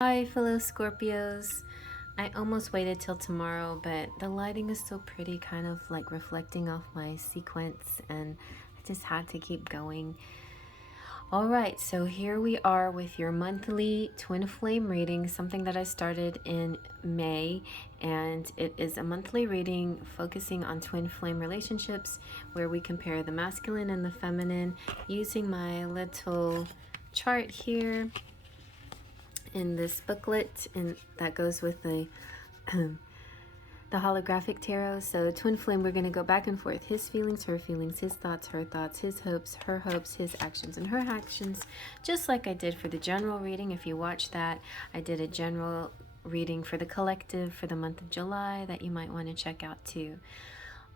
Hi fellow Scorpios. I almost waited till tomorrow, but the lighting is so pretty, kind of like reflecting off my sequence, and I just had to keep going. Alright, so here we are with your monthly twin flame reading, something that I started in May, and it is a monthly reading focusing on twin flame relationships where we compare the masculine and the feminine using my little chart here in this booklet, and that goes with the the holographic tarot. So twin flame, we're going to go back and forth, his feelings, her feelings, his thoughts, her thoughts, his hopes, her hopes, his actions and her actions, just like I did for the general reading. If you watch that, I did a general reading for the collective for the month of July that you might want to check out too.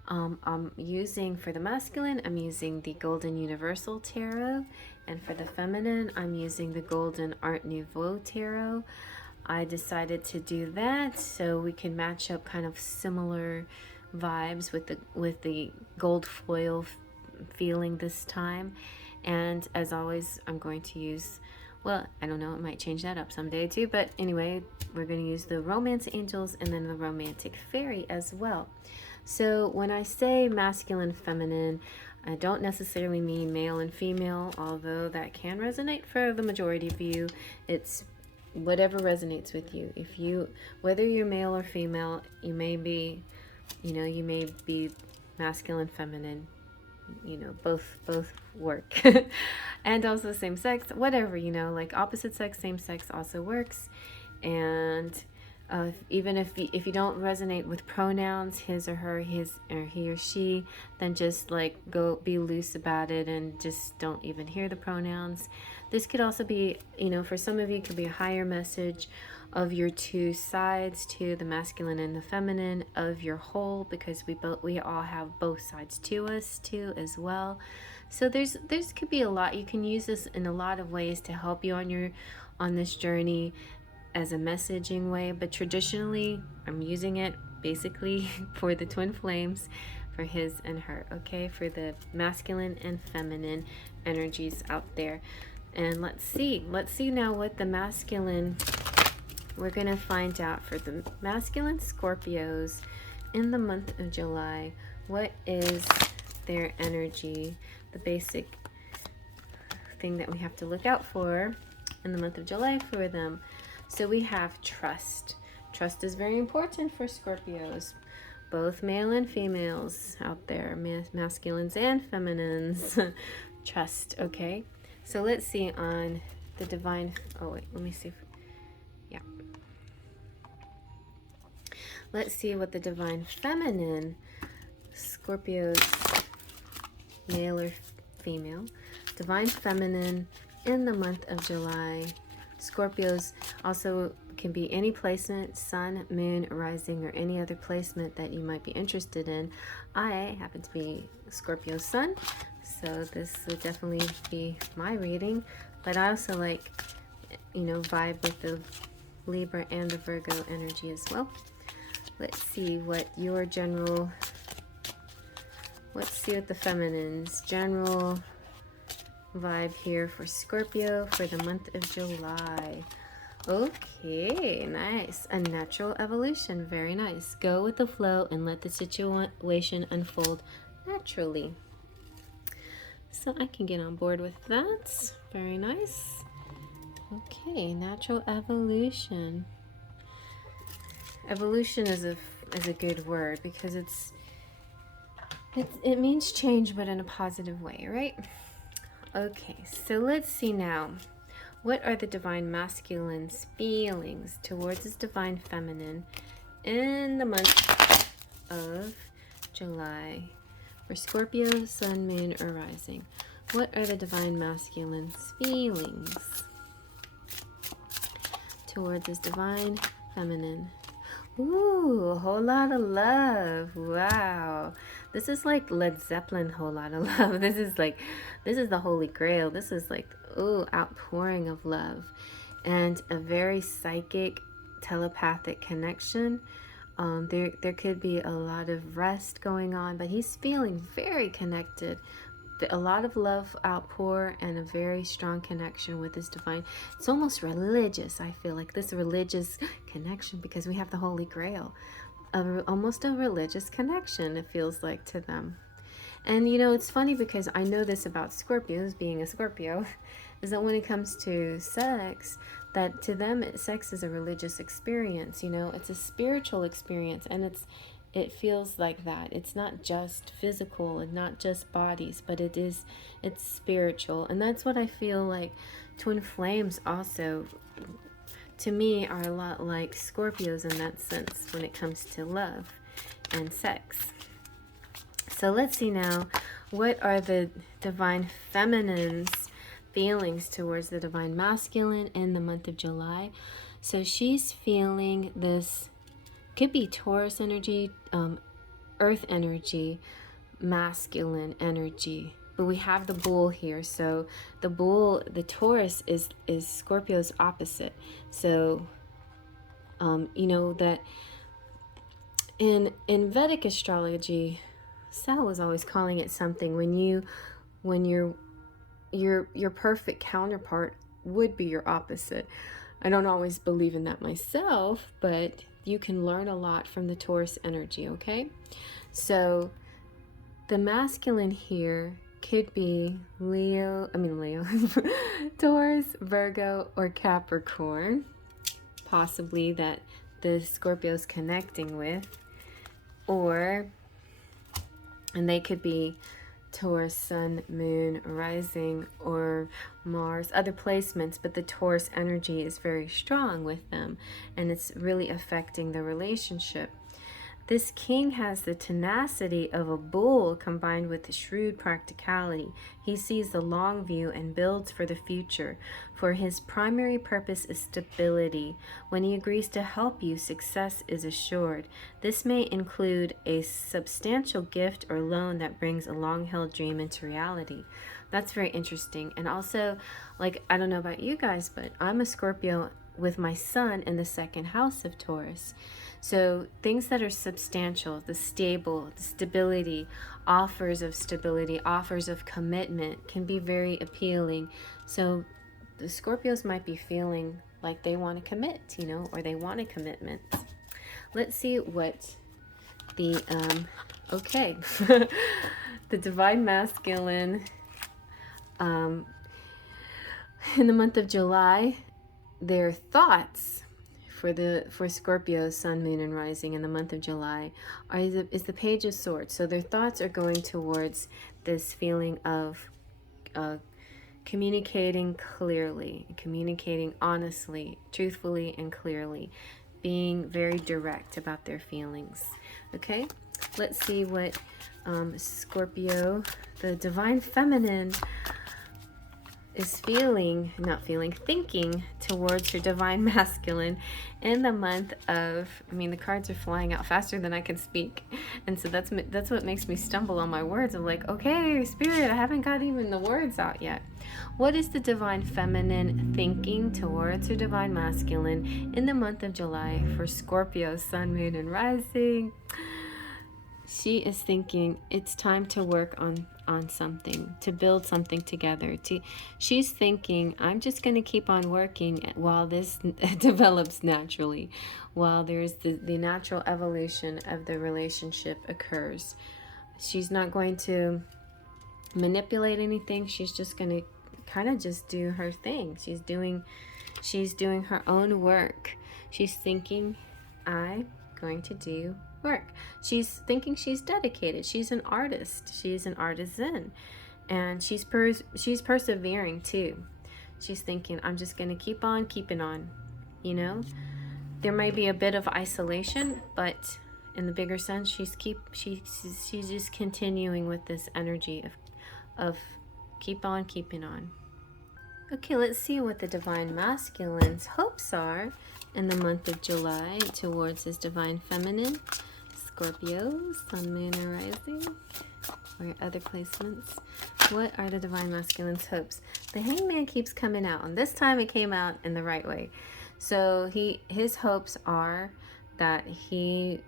I'm using, for the masculine, I'm using the Golden Universal Tarot, and for the feminine, I'm using the Golden Art Nouveau Tarot. I decided to do that so we can match up kind of similar vibes with the gold foil feeling this time. And as always, I'm going to use, well, I don't know, it might change that up someday too, but anyway, we're going to use the romance angels and then the romantic fairy as well. So when I say masculine, feminine, I don't necessarily mean male and female, although that can resonate for the majority of you. It's whatever resonates with you. If you, whether you're male or female, you may be, you may be masculine, feminine, both work. And also same sex, whatever, like opposite sex, same sex also works. And even if you don't resonate with pronouns, his or her, his or he or she, then just like go be loose about it and just don't even hear the pronouns. This could also be, for some of you, it could be a higher message of your two sides, to the masculine and the feminine, of your whole, because we all have both sides to us too as well. So there's could be a lot. You can use this in a lot of ways to help you on this journey as a messaging way, but traditionally I'm using it basically for the twin flames, for his and her, okay, for the masculine and feminine energies out there. And let's see now what the masculine, we're gonna find out for the masculine Scorpios in the month of July. What is their energy, the basic thing that we have to look out for in the month of July for them? So we have trust. Trust is very important for Scorpios, both male and females out there, masculines and feminines. Trust, okay? So let's see on the divine, oh wait, let me see. Yeah. Let's see what the divine feminine, Scorpios, male or female, divine feminine in the month of July. Scorpios also can be any placement, sun, moon, rising, or any other placement that you might be interested in. I happen to be Scorpio sun, so this would definitely be my reading. But I also like, vibe with the Libra and the Virgo energy as well. Let's see what your general, let's see what the feminine's general vibe here for Scorpio for the month of July. Okay, nice. A natural evolution. Very nice. Go with the flow and let the situation unfold naturally. So I can get on board with that. Very nice. Okay, natural evolution. Evolution is a good word because it means change, but in a positive way, right? Okay, so let's see now. What are the divine masculine's feelings towards his divine feminine in the month of July for Scorpio, sun, moon, or rising? What are the divine masculine's feelings towards his divine feminine? Ooh, a whole lot of love. Wow. This is like Led Zeppelin, whole lot of love. This is the Holy Grail. This is like, ooh, outpouring of love. And a very psychic, telepathic connection. There could be a lot of rest going on, but he's feeling very connected, a lot of love outpour and a very strong connection with this divine. It's almost religious. I feel like this religious connection, because we have the Holy Grail, almost a religious connection, it feels like, to them. And you know, it's funny because I know this about Scorpios, being a Scorpio, is that when it comes to sex, that to them sex is a religious experience. You know, it's a spiritual experience, and it feels like that. It's not just physical and not just bodies, but it's spiritual. And that's what I feel like twin flames also, to me, are a lot like Scorpios in that sense when it comes to love and sex. So let's see now, what are the divine feminine's feelings towards the divine masculine in the month of July? So she's feeling this, could be Taurus energy, earth energy, masculine energy. But we have the bull here. So the bull, the Taurus is Scorpio's opposite. So, you know that in Vedic astrology, Sal was always calling it something when your perfect counterpart would be your opposite. I don't always believe in that myself, but you can learn a lot from the Taurus energy, okay? So the masculine here could be Leo, Taurus, Virgo, or Capricorn, possibly that the Scorpio's connecting with, and they could be Taurus, Sun, Moon, Rising, or Mars, other placements, but the Taurus energy is very strong with them, and it's really affecting the relationship. This king has the tenacity of a bull combined with the shrewd practicality. He sees the long view and builds for the future, for his primary purpose is stability. When he agrees to help you, success is assured. This may include a substantial gift or loan that brings a long-held dream into reality. That's very interesting. And also, like, I don't know about you guys, but I'm a Scorpio with my sun in the second house of Taurus. So things that are substantial, the stable, the stability, offers of commitment can be very appealing. So the Scorpios might be feeling like they want to commit, you know, or they want a commitment. Let's see what the, the divine masculine in the month of July, their thoughts for Scorpio, Sun, Moon, and Rising in the month of July is the Page of Swords. So their thoughts are going towards this feeling of communicating clearly, communicating honestly, truthfully, and clearly, being very direct about their feelings. Okay, let's see what Scorpio, the divine feminine, is thinking towards her divine masculine in the month of, the cards are flying out faster than I can speak, and so that's what makes me stumble on my words. I'm like, okay, Spirit, I haven't got even the words out yet. What is the divine feminine thinking towards her divine masculine in the month of July for Scorpio, Sun, Moon, and Rising? She is thinking it's time to work on something, to build something together. She's thinking, I'm just going to keep on working while this develops naturally, while there's the natural evolution of the relationship occurs. She's not going to manipulate anything. She's just going to kind of just do her thing. She's doing her own work. She's thinking, I'm going to do work. She's thinking she's dedicated. She's an artist. She's an artisan, and she's persevering too. She's thinking, I'm just going to keep on keeping on. You know, there may be a bit of isolation, but in the bigger sense, she's just continuing with this energy of keep on keeping on. Okay, let's see what the divine masculine's hopes are in the month of July towards his divine feminine. Scorpio, Sun, Moon, and Rising, or other placements. What are the divine masculine's hopes? The Hangman keeps coming out, and this time it came out in the right way. So his hopes are that he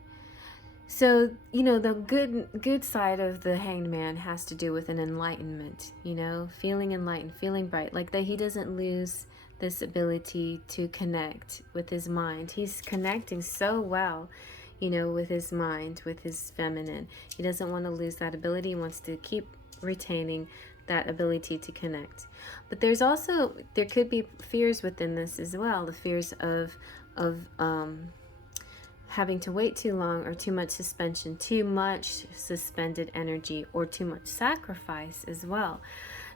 So, you know, the good side of the Hanged Man has to do with an enlightenment, you know, feeling enlightened, feeling bright, like that he doesn't lose this ability to connect with his mind. He's connecting so well, you know, with his mind, with his feminine. He doesn't want to lose that ability. He wants to keep retaining that ability to connect. But there's also, there could be fears within this as well, the fears of having to wait too long, or too much suspension, too much suspended energy, or too much sacrifice as well.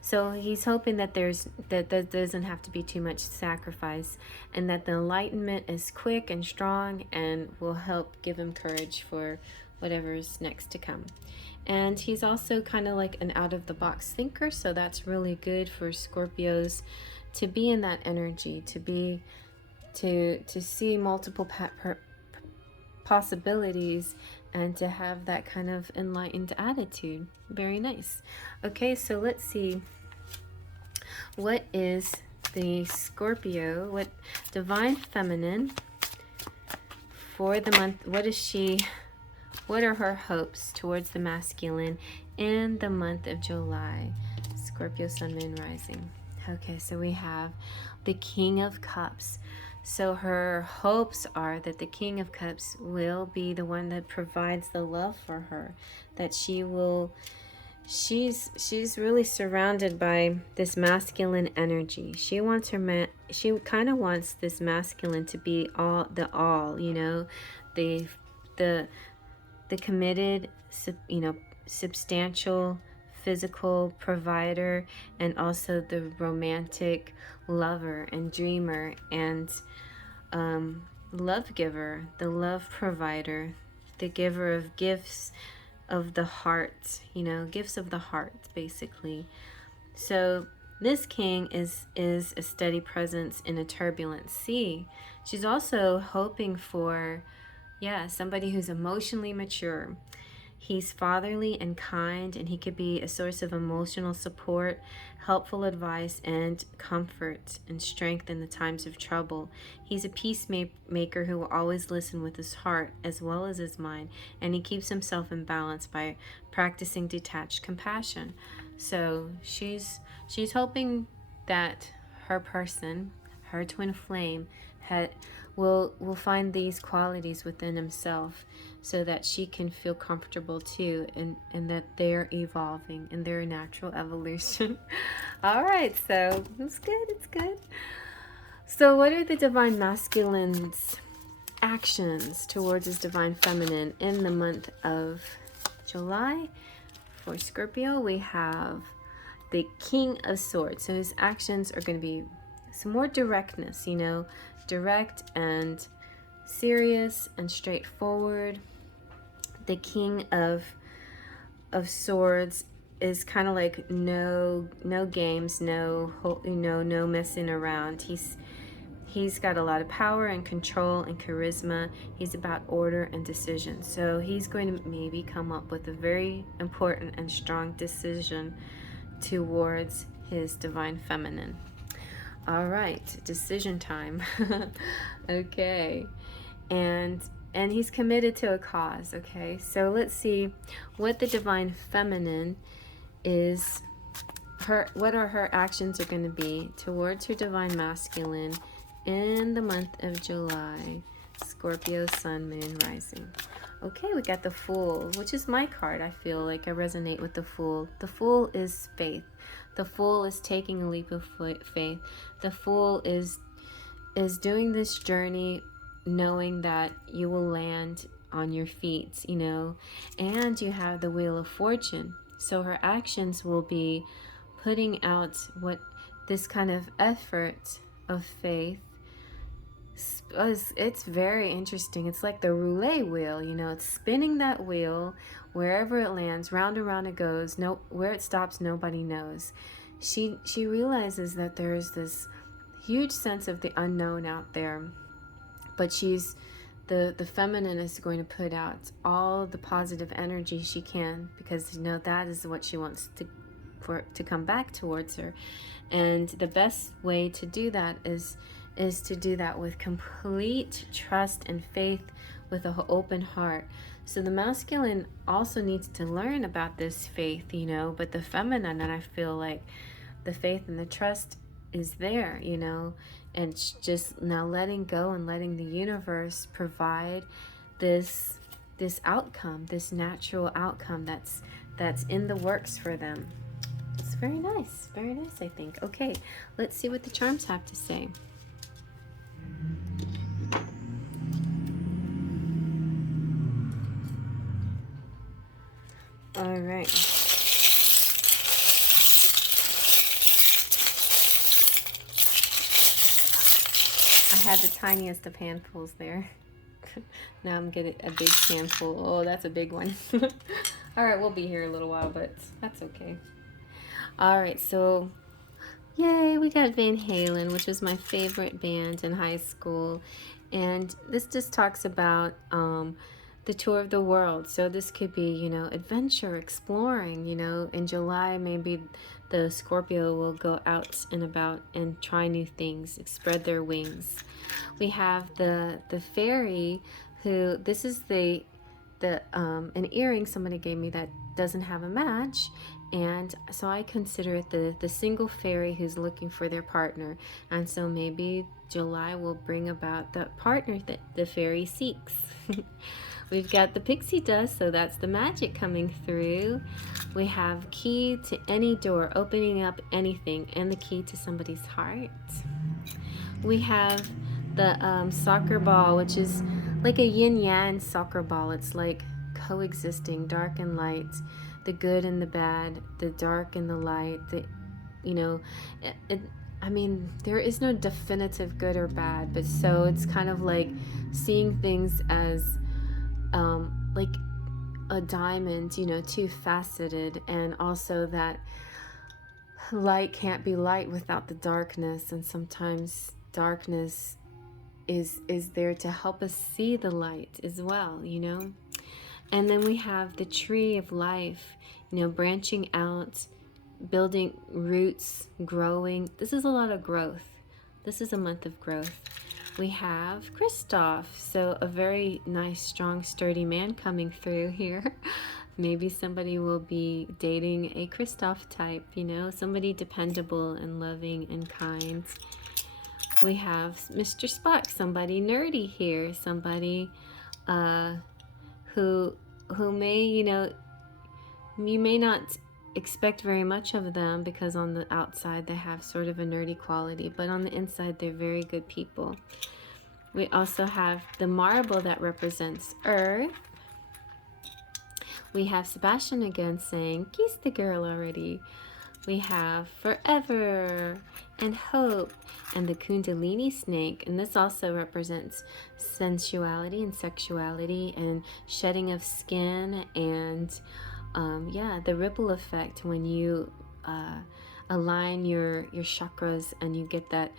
So he's hoping that there doesn't have to be too much sacrifice, and that the enlightenment is quick and strong and will help give him courage for whatever's next to come. And he's also kind of like an out of the box thinker, so that's really good for Scorpios to be in that energy, to see multiple possibilities, and to have that kind of enlightened attitude. Very nice. Okay, so let's see, what is the Scorpio, what divine feminine for the month, what are her hopes towards the masculine in the month of July? Scorpio, Sun, Moon, Rising. Okay, so we have the King of Cups. So her hopes are that the King of Cups will be the one that provides the love for her, that she's really surrounded by this masculine energy. She wants her man, she kind of wants this masculine to be all, you know, the committed, you know, substantial physical provider, and also the romantic lover and dreamer and love giver, the love provider, the giver of gifts of the heart, you know, gifts of the heart, basically. So this king is a steady presence in a turbulent sea. She's also hoping for, yeah, somebody who's emotionally mature. He's fatherly and kind, and he could be a source of emotional support, helpful advice, and comfort and strength in the times of trouble. He's a peacemaker who will always listen with his heart as well as his mind, and he keeps himself in balance by practicing detached compassion. So she's hoping that her person, her twin flame, will find these qualities within himself, so that she can feel comfortable too, and that they're evolving in their natural evolution. All right, so it's good. So what are the divine masculine's actions towards his divine feminine in the month of July? For Scorpio, we have the King of Swords. So his actions are going to be some more directness, you know, direct and serious and straightforward. The King of Swords is kind of like no games, no messing around. He's got a lot of power and control and charisma. He's about order and decision. So he's going to maybe come up with a very important and strong decision towards his divine feminine. All right, decision time. Okay. And he's committed to a cause. Okay, so let's see what the divine feminine is, what are her actions are going to be towards her divine masculine in the month of July. Scorpio, Sun, Moon, Rising. Okay, we got the Fool, which is my card. I feel like I resonate with the Fool. The Fool is faith. The Fool is taking a leap of faith. The Fool is doing this journey knowing that you will land on your feet, you know, and you have the Wheel of Fortune. So her actions will be putting out what this kind of effort of faith. It's very interesting. It's like the roulette wheel, you know, it's spinning that wheel wherever it lands, round and round it goes. No, where it stops, nobody knows. She realizes that there is this huge sense of the unknown out there, but she's the feminine is going to put out all the positive energy she can, because you know that is what she wants to come back towards her. And the best way to do that is to do that with complete trust and faith with an open heart. So the masculine also needs to learn about this faith, you know, but the feminine, and I feel like the faith and the trust is there, you know, and just now letting go and letting the universe provide this outcome, this natural outcome that's in the works for them. It's very nice, I think. Okay, let's see what the charms have to say. All right. I had the tiniest of handfuls there. Now I'm getting a big handful. Oh, that's a big one. All right, we'll be here a little while, but that's okay. All right, so yay, we got Van Halen, which was my favorite band in high school. And this just talks about the tour of the world. So this could be, you know, adventure, exploring, you know. In July, maybe the Scorpio will go out and about and try new things, spread their wings. We have the Faery, who, this is an earring somebody gave me that doesn't have a match, and so I consider it the single fairy who's looking for their partner. And so maybe July will bring about the partner that the fairy seeks. We've got the pixie dust, so that's the magic coming through. We have key to any door, opening up anything, and the key to somebody's heart. We have the soccer ball, which is like a yin-yang soccer ball. It's like coexisting, dark and light, the good and the bad, the dark and the light. You know, I mean, there is no definitive good or bad, but so it's kind of like seeing things as like a diamond, you know, two-faceted, and also that light can't be light without the darkness, and sometimes darkness is there to help us see the light as well, you know. And then we have the tree of life, you know, branching out, building roots, growing. This is a lot of growth. This is a month of growth. We have Christoph, so a very nice, strong, sturdy man coming through here. Maybe somebody will be dating a Christoph type, you know, somebody dependable and loving and kind. We have Mr. Spock, somebody nerdy here, somebody who may, you know, you may not expect very much of them because on the outside they have sort of a nerdy quality, but on the inside they're very good people. We also have the marble that represents Earth. We have Sebastian again saying, "Kiss the girl already." We have forever and hope and the Kundalini snake, and this also represents sensuality and sexuality and shedding of skin and yeah, the ripple effect when you align your chakras and you get that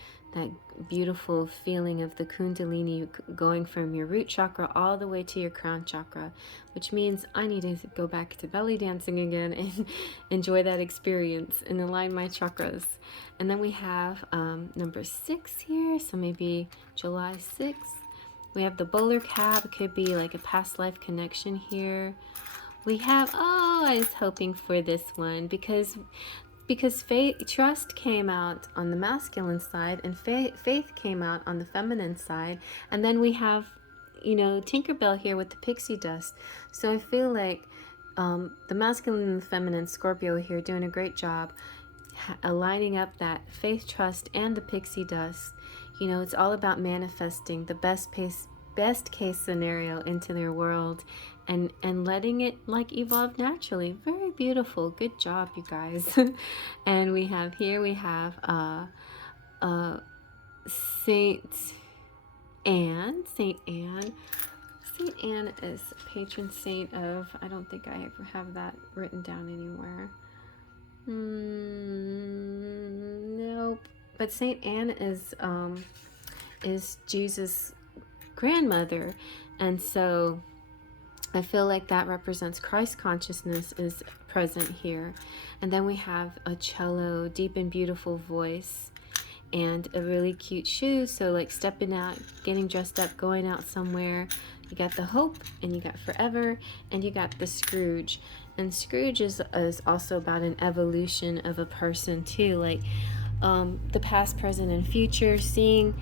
beautiful feeling of the Kundalini going from your root chakra all the way to your crown chakra, which means I need to go back to belly dancing again and enjoy that experience and align my chakras. And then we have number 6 here, so maybe July 6th. We have the bowler cap. It could be like a past life connection here. We have, oh, I was hoping for this one because trust came out on the masculine side and faith came out on the feminine side. And then we have, you know, Tinkerbell here with the pixie dust. So I feel like the masculine and the feminine, Scorpio here, doing a great job aligning up that faith, trust, and the pixie dust. You know, it's all about manifesting the best case scenario into their world and letting it like evolve naturally. Very beautiful. Good job, you guys. And we have Saint Anne. Saint Anne is patron saint of, I don't think I ever have that written down anywhere. Nope. But Saint Anne is Jesus' grandmother, and so I feel like that represents Christ consciousness is present here. And then we have a cello, deep and beautiful voice, and a really cute shoe. So like stepping out, getting dressed up, going out somewhere, You got the Hope, and you got Forever, and you got the Scrooge. And Scrooge is also about an evolution of a person too, like the past, present, and future, seeing,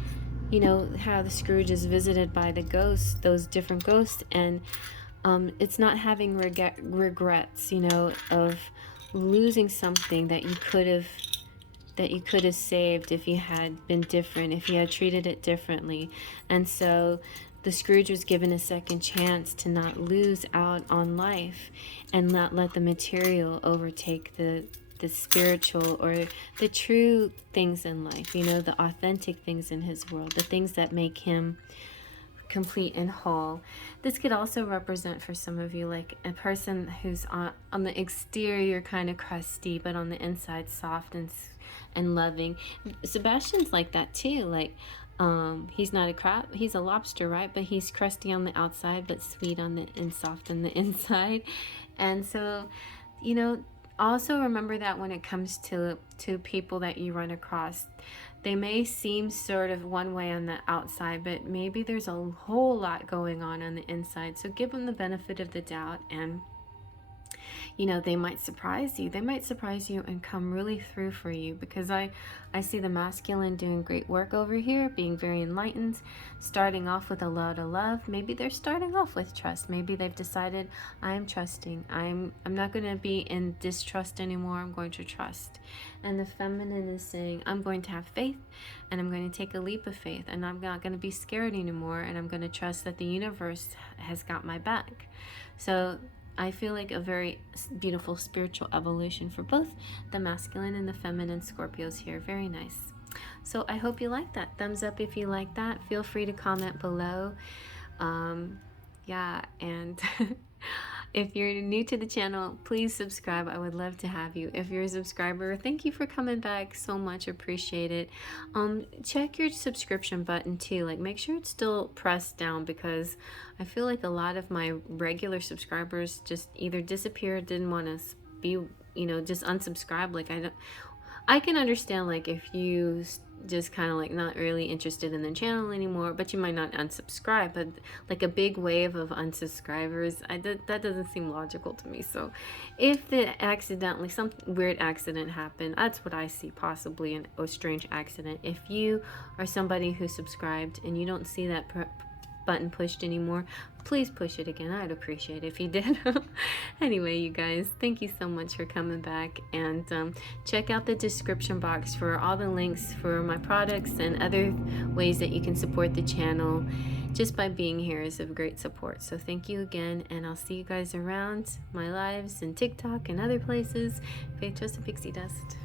you know, how the Scrooge is visited by the ghosts, those different ghosts, and it's not having regrets, you know, of losing something that you could have saved if you had been different, if you had treated it differently. And so the Scrooge was given a second chance to not lose out on life and not let the material overtake the spiritual or the true things in life, you know, the authentic things in his world, the things that make him complete and whole. This could also represent for some of you like a person who's on the exterior kind of crusty, but on the inside soft and loving. Sebastian's like that too. Like he's not a crab, he's a lobster, right? But he's crusty on the outside, but sweet on the and soft on the inside. And so, you know, also remember that when it comes to people that you run across, they may seem sort of one way on the outside, but maybe there's a whole lot going on the inside. So give them the benefit of the doubt, and you know, they might surprise you. They might surprise you and come really through for you, because I see the masculine doing great work over here, being very enlightened, starting off with a lot of love. Maybe they're starting off with trust. Maybe they've decided, I am trusting. I'm not going to be in distrust anymore. I'm going to trust. And the feminine is saying, I'm going to have faith, and I'm going to take a leap of faith, and I'm not going to be scared anymore, and I'm going to trust that the universe has got my back. So I feel like a very beautiful spiritual evolution for both the masculine and the feminine Scorpios here. Very nice. So I hope you like that. Thumbs up if you like that. Feel free to comment below. Yeah, and if you're new to the channel, please subscribe. I would love to have you. If you're a subscriber, thank you for coming back so much. Appreciate it. Check your subscription button too. Like, make sure it's still pressed down, because I feel like a lot of my regular subscribers just either disappeared, didn't want to be, you know, just unsubscribe. Like, I can understand, like, if you just kind of like not really interested in the channel anymore, but you might not unsubscribe. But like a big wave of unsubscribers, that doesn't seem logical to me. So if accidentally some weird accident happened, that's what I see, possibly a strange accident. If you are somebody who subscribed and you don't see that button pushed anymore, please push it again. I'd appreciate it if you did. Anyway, you guys, thank you so much for coming back, and check out the description box for all the links for my products and other ways that you can support the channel. Just by being here is of great support. So thank you again, and I'll see you guys around my lives and TikTok and other places. Faith, Trust, and Pixie Dust.